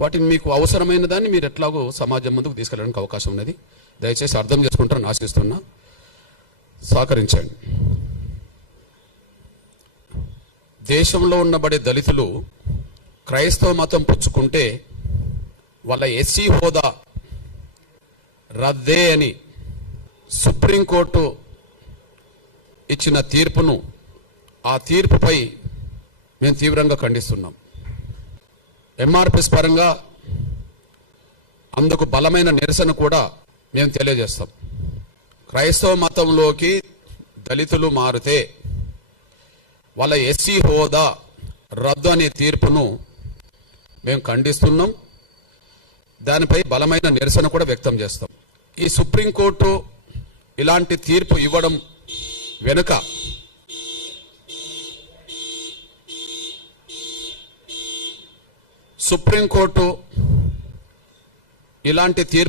వాటిని మీకు అవసరమైన దాన్ని మీరు ఎట్లాగో సమాజం ముందుకు తీసుకెళ్ళడానికి అవకాశం ఉన్నది. దయచేసి అర్థం చేసుకుంటారని ఆశిస్తున్నా. సహకరించండి. దేశంలో ఉన్నబడే దళితులు క్రైస్తవ మతం పుచ్చుకుంటే వాళ్ళ ఎస్సీ హోదా రద్దే అని సుప్రీంకోర్టు ఇచ్చిన తీర్పును, ఆ తీర్పుపై మేము తీవ్రంగా ఖండిస్తున్నాం. ఎంఆర్పిఎస్ పరంగా అందుకు బలమైన నిరసన కూడా మేము తెలియజేస్తాం. క్రైస్తవ మతంలోకి దళితులు మారితే వాళ్ళ ఎస్సీ హోదా రద్దు అనే తీర్పును మేము ఖండిస్తున్నాం. దానిపై బలమైన నిరసన కూడా వ్యక్తం చేస్తాం. ఈ సుప్రీంకోర్టు ఇలాంటి తీర్పు ఇవ్వడం వెనుక సుప్రీంకోర్టు ఇలాంటి తీర్పు